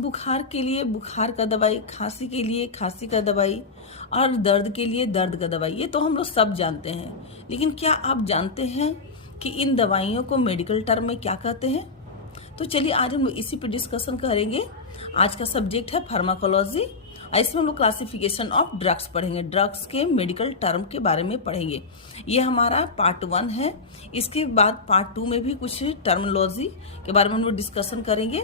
बुखार के लिए बुखार का दवाई, खांसी के लिए खांसी का दवाई और दर्द के लिए दर्द का दवाई, ये तो हम लोग सब जानते हैं। लेकिन क्या आप जानते हैं कि इन दवाइयों को मेडिकल टर्म में क्या कहते हैं? तो चलिए आज हम इसी पे डिस्कशन करेंगे। आज का सब्जेक्ट है फार्माकोलॉजी। इसमें हम लोग क्लासिफिकेशन ऑफ ड्रग्स पढ़ेंगे, ड्रग्स के मेडिकल टर्म के बारे में पढ़ेंगे। ये हमारा पार्ट 1 है। इसके बाद पार्ट 2 में भी कुछ टर्मिनोलॉजी के बारे में हम लोग डिस्कशन करेंगे।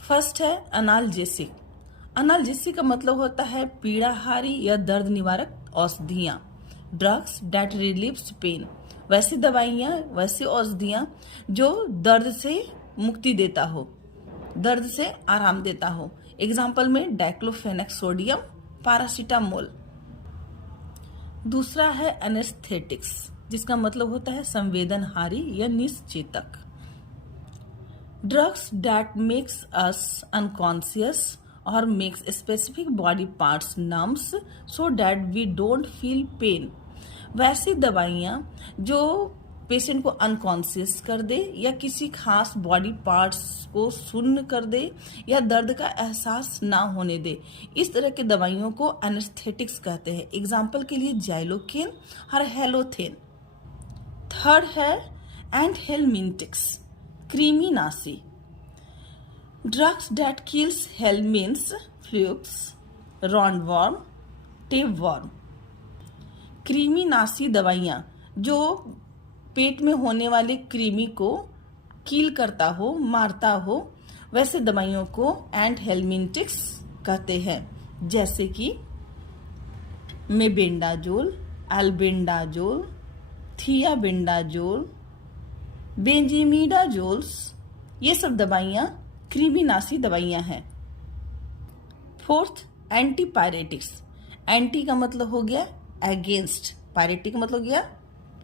फर्स्ट है एनाल्जेसिक। एनाल्जेसिक का मतलब होता है पीड़ाहारी या दर्द निवारक औषधियाँ, ड्रग्स दैट रिलीव्स पेन। वैसी दवाइयाँ, वैसी औषधियाँ जो दर्द से मुक्ति देता हो, दर्द से आराम देता हो। एग्जाम्पल में डाइक्लोफेनेक सोडियम, पैरासीटामोल। दूसरा है एनेस्थेटिक्स, जिसका मतलब होता है संवेदनहारी या निश्चेतक। Drugs that makes us unconscious or makes specific body parts numb so that we don't feel pain। वैसी दवाइयाँ जो पेशेंट को अनकॉन्शियस कर दे या किसी खास बॉडी पार्ट्स को सुन्न कर दे या दर्द का एहसास ना होने दे, इस तरह की दवाइयों को एनेस्थेटिक्स कहते हैं। एग्जाम्पल के लिए जाइलोकेन और हेलोथेन। थर्ड है एंटहेलमिंटिक्स, क्रीमीनासी। Drugs that kills helminths, flukes, roundworm, tapeworm. क्रीमीनासी दवाइयाँ जो पेट में होने वाले कृमि को किल करता हो, मारता हो, वैसे दवाइयों को एंटहेलमिंटिक्स कहते हैं। जैसे कि मेबेंडाजोल, एल्बेंडाजोल, थियाबेंडाजोल, बेंजीमीडाजोल्स, ये सब दवाइयाँ क्रीमीनासी दवाइयाँ हैं। Fourth antipyretics. एंटी का मतलब हो गया अगेंस्ट, पायरेटिक का मतलब हो गया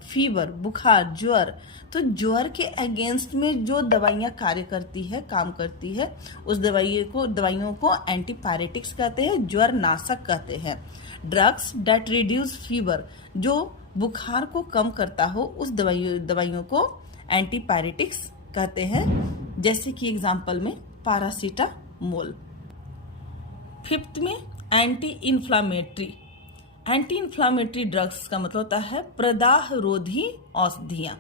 फीवर, बुखार, ज्वर। तो ज्वर के अगेंस्ट में जो दवाइयाँ कार्य करती है, काम करती है, उस दवाइयों को एंटीपायरेटिक्स कहते हैं, ज्वर नाशक कहते हैं। ड्रग्स दैट रिड्यूस फीवर, जो बुखार को कम करता हो, उस दवाइयों को एंटीपायरेटिक्स कहते हैं। जैसे कि एग्जाम्पल में पैरासीटामोल। फिफ्थ में anti inflammatory. Anti inflammatory drugs का मतलब होता है प्रदाह रोधी औषधियाँ।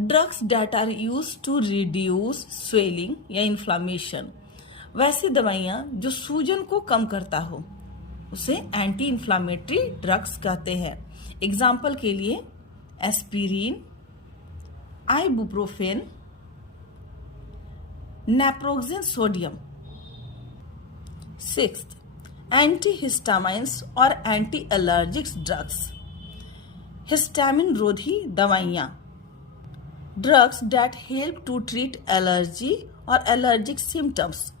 Drugs that are use to reduce swelling या इन्फ्लामेशन। वैसी दवाइयाँ जो सूजन को कम करता हो, उसे एंटी इन्फ्लामेटरी ड्रग्स कहते हैं। एग्जाम्पल के लिए aspirin, ibuprofen, naproxen sodium. Sixth antihistamines और एंटी एलर्जिक्स ड्रग्स। हिस्टामिन रोधी दवाइयाँ, drugs that help to treat allergy और एलर्जिक सिम्टम्स।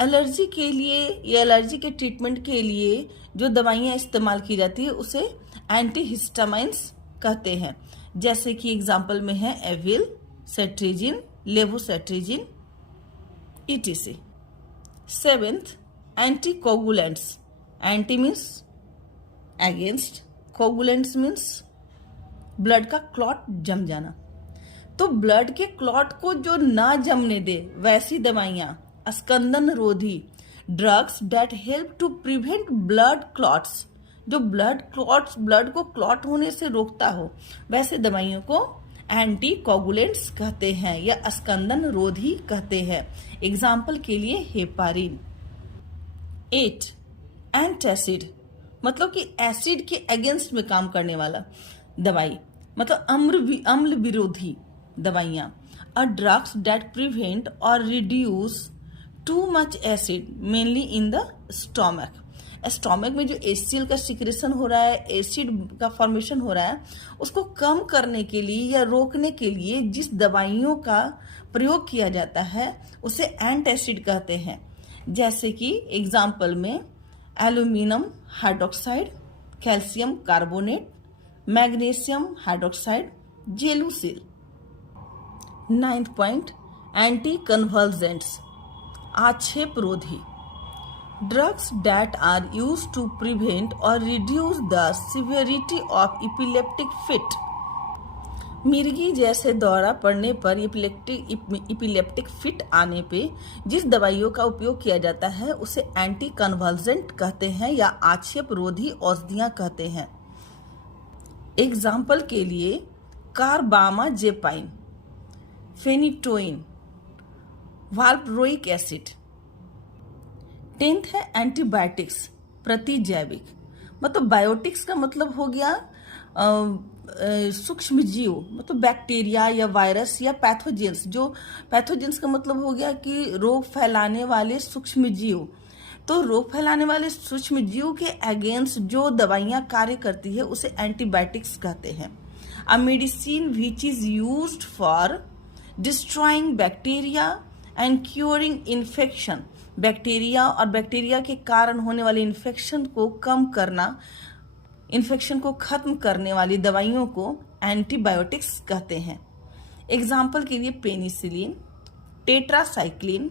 एलर्जी के लिए या एलर्जी के ट्रीटमेंट के लिए जो दवाइयाँ इस्तेमाल की जाती है, उसे एंटीहिस्टामाइंस कहते हैं। जैसे कि एग्जाम्पल में है Avil, cetirizine, levocetirizine, etc। Seventh anticoagulants. Anti means against, coagulants means blood का क्लॉट जम जाना। तो ब्लड के क्लॉट को जो ना जमने दे, वैसी दवाइयाँ स्कंदन रोधी, drugs that help to prevent blood clots, जो ब्लड को क्लॉट होने से रोकता हो, वैसे दवाइयों को एंटीकोगुलेंट्स कहते हैं या स्कंदन रोधी कहते हैं। एग्जाम्पल के लिए हेपारिन। 8 एंटासिड, मतलब कि एसिड के अगेंस्ट में काम करने वाला दवाई, मतलब अम्ल विरोधी दवाइयाँ। अ ड्रग्स दैट प्रिवेंट और reduce too much acid mainly in the stomach. Stomach में जो एचसीएल का सिक्रेशन हो रहा है, एसिड का फॉर्मेशन हो रहा है, उसको कम करने के लिए या रोकने के लिए जिस दवाइयों का प्रयोग किया जाता है, उसे एंटासिड कहते हैं। जैसे कि एग्जाम्पल में aluminium hydroxide, calcium carbonate, magnesium hydroxide, Gelusil. 9th point anti convulsants, आक्षेप रोधी। Drugs that are used to prevent or reduce the severity of epileptic fit। मिर्गी जैसे दौरा पड़ने पर इपिलेप्टिक फिट आने पे जिस दवाइयों का उपयोग किया जाता है उसे एंटी कन्वल्जेंट कहते हैं या आक्षेप रोधी औषधियां कहते हैं। एग्जाम्पल के लिए कार्बामाजेपाइन, फेनिटोइन, वाल्प्रोइक एसिड। 10th है एंटीबायोटिक्स, प्रतिजैविक। मतलब बायोटिक्स का मतलब हो गया सूक्ष्म जीव, मतलब बैक्टीरिया या वायरस या पैथोजेंस। जो पैथोजेंस का मतलब हो गया कि रोग फैलाने वाले सूक्ष्म जीव। तो रोग फैलाने वाले सूक्ष्म जीव के अगेंस्ट जो दवाइयां कार्य करती है उसे एंटीबायोटिक्स कहते हैं। अ medicine which is used for destroying bacteria and curing infection. Bacteria और बैक्टीरिया के कारण होने वाले इन्फेक्शन को कम करना, इन्फेक्शन को खत्म करने वाली दवाइयों को एंटीबायोटिक्स कहते हैं। एग्जाम्पल के लिए penicillin, tetracycline,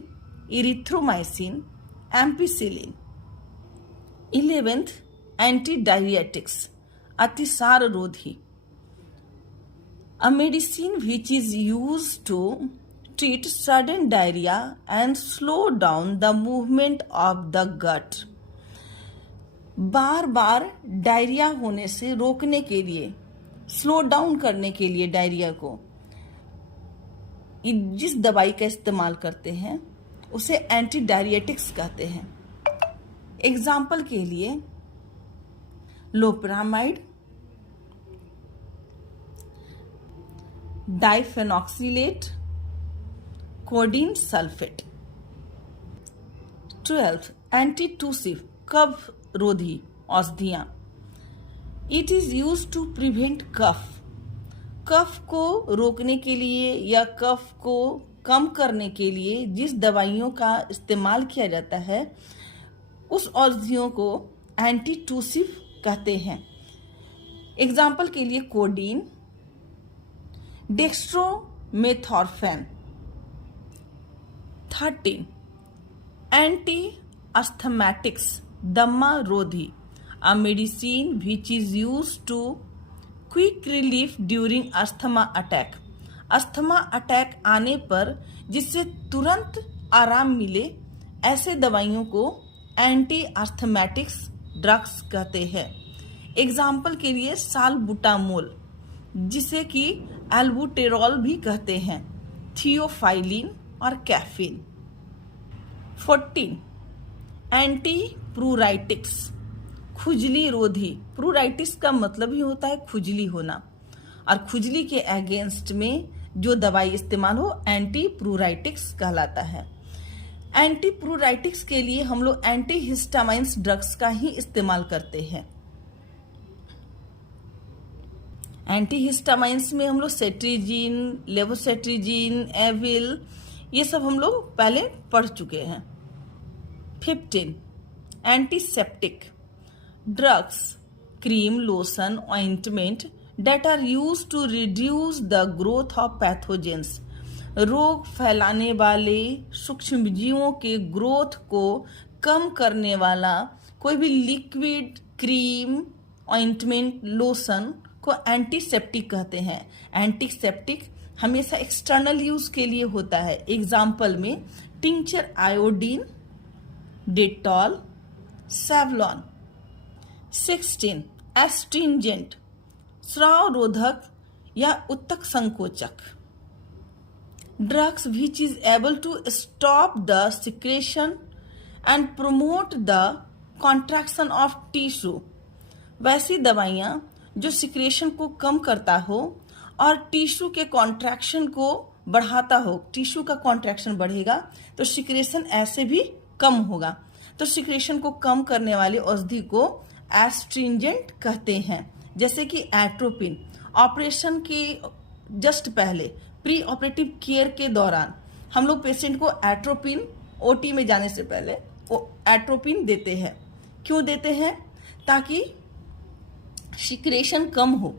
erythromycin, ampicillin. 11th anti diarrhoeals, अतिसार रोधी। A medicine which is use to treat sudden diarrhea and slow down the movement of the gut। Bar bar diarrhoea होने से रोकने के लिए, स्लो डाउन करने के लिए डायरिया को जिस दवाई का इस्तेमाल करते हैं उसे एंटी डायरिएटिक्स कहते हैं। एग्जाम्पल के लिए loperamide, diphenoxylate, codeine sulphate. 12th antitussive, कफ रोधी औषधियां। It is use to prevent cough. कफ को रोकने के लिए या कफ को कम करने के लिए जिस दवाइयों का इस्तेमाल किया जाता है उस औषधियों को एंटीटूसिव कहते हैं। एग्जाम्पल के लिए कोडीन, डेक्स्ट्रोमेथॉर्फेन। 13 एंटी अस्थमैटिक्स, दमा रोधी। A medicine which is use to quick relief during asthma attack. Asthma attack आने पर जिससे तुरंत आराम मिले ऐसे दवाइयों को एंटी अस्थमैटिक्स ड्रग्स कहते हैं। एग्जाम्पल के लिए सालबुटामोल, जिसे कि एल्बुटेरॉल भी कहते हैं, थियोफाइलिन और कैफीन। 14 एंटी प्रूराइटिक्स, खुजली रोधी। प्रूराइटिस का मतलब ही होता है खुजली होना, और खुजली के अगेंस्ट में जो दवाई इस्तेमाल हो एंटी प्रूराइटिक्स कहलाता है। एंटी प्रूराइटिक्स के लिए हम लोग एंटी हिस्टामाइंस ड्रग्स का ही इस्तेमाल करते हैं। एंटी हिस्टामाइंस में हम लोग सेट्रिजिन, लेवोसेट्रिजिन, एविल, ये सब हम लोग पहले पढ़ चुके हैं। 15 antiseptic drugs, cream, lotion, ointment that are used to reduce the growth of pathogens। रोग फैलाने वाले सूक्ष्मजीवों के ग्रोथ को कम करने वाला कोई भी लिक्विड, क्रीम, ऑइंटमेंट, लोशन को एंटीसेप्टिक कहते हैं। एंटीसेप्टिक हमेशा एक्सटर्नल यूज के लिए होता है। एग्जाम्पल में tincture iodine, Dettol, Savlon. 16 astringent, स्राव रोधक या उत्तक संकोचक। Drugs which is able to stop the secretion and promote the contraction of tissue. वैसी दवाइयां जो सिक्रेशन को कम करता हो और टिश्यू के कॉन्ट्रैक्शन को बढ़ाता हो। टिश्यू का कॉन्ट्रैक्शन बढ़ेगा तो सिक्रेशन ऐसे भी कम होगा। तो सिक्रेशन को कम करने वाली औषधि को एस्ट्रिंजेंट कहते हैं। जैसे कि एट्रोपिन, ऑपरेशन के जस्ट पहले प्री ऑपरेटिव केयर के दौरान हम लोग पेशेंट को एट्रोपिन, ओटी में जाने से पहले वो एट्रोपिन देते हैं। क्यों देते हैं? ताकि सिक्रेशन कम हो।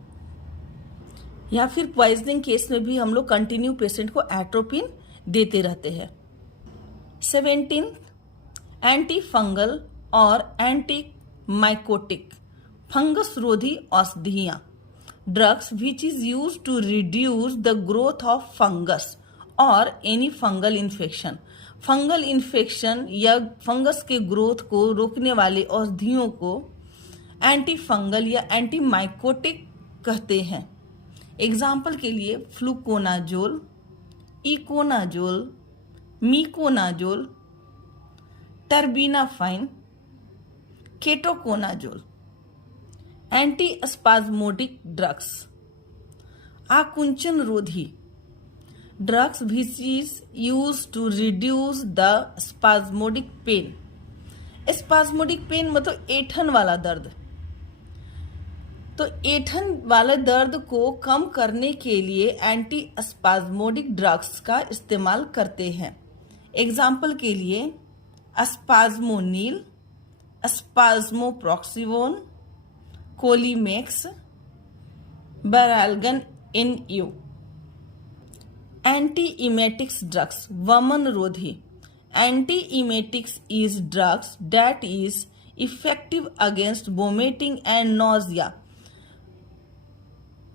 या फिर पॉइजनिंग केस में भी हम लोग कंटिन्यू पेशेंट को एट्रोपिन देते रहते हैं। 17 एंटी फंगल और एंटी माइकोटिक, फंगस रोधी औषधियां। drugs which is used to reduce the growth of fungus or any fungal infection. Fungal infection या फंगस के ग्रोथ को रोकने वाले औषधियों को एंटी फंगल या एंटी माइकोटिक कहते हैं। एग्जाम्पल के लिए fluconazole, econazole, miconazole, terbinafine, ketoconazole. Anti spasmodic drugs, आकुंचन रोधी drugs which is used to reduce the spasmodic pain. Spasmodic pain मतलब ऐंठन वाला दर्द। तो ऐंठन वाले दर्द को कम करने के लिए एंटी स्पाज्मोडिक ड्रग्स का इस्तेमाल करते हैं। एग्जाम्पल के लिए स्पाज्मोनिल, स्पाज्मोप्रॉक्सिवोन, कोलीमेक्स, बेरालगन इन यू। एंटी-इमेटिक्स ड्रग्स, वमन रोधी। Anti-emetics is drugs that is effective against vomiting and nausea.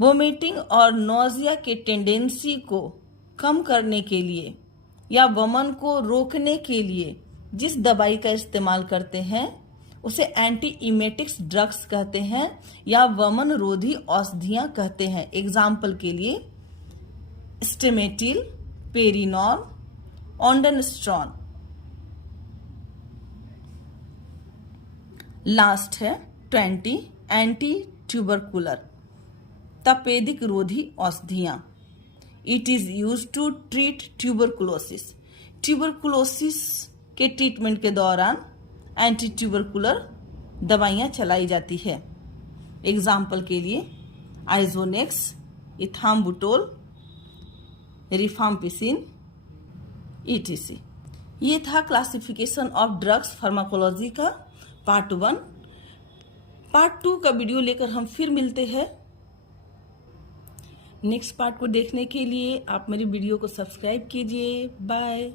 Vomiting और नोजिया के टेंडेंसी को कम करने के लिए या वमन को रोकने के लिए जिस दवाई का इस्तेमाल करते हैं उसे एंटी-इमेटिक्स ड्रग्स कहते हैं या वमन रोधी औषधियां कहते हैं। एग्जाम्पल के लिए स्टेमेटिल, पेरिनॉल, ऑन्डनस्ट्रॉन। लास्ट है 20 एंटी ट्यूबरकुलर, तपेदिक रोधी औषधियां। It is use to treat tuberculosis. Tuberculosis के ट्रीटमेंट के दौरान एंटी ट्यूबरकुलर दवाइयां चलाई जाती है। एग्जाम्पल के लिए आइजोनेक्स, इथाम्बुटोल, रिफाम्पिसिन, ETC। ये था क्लासिफिकेशन ऑफ ड्रग्स फार्माकोलॉजी का पार्ट 1। पार्ट 2 का वीडियो लेकर हम फिर मिलते हैं। नेक्स्ट पार्ट को देखने के लिए आप मेरी वीडियो को सब्सक्राइब कीजिए। बाय।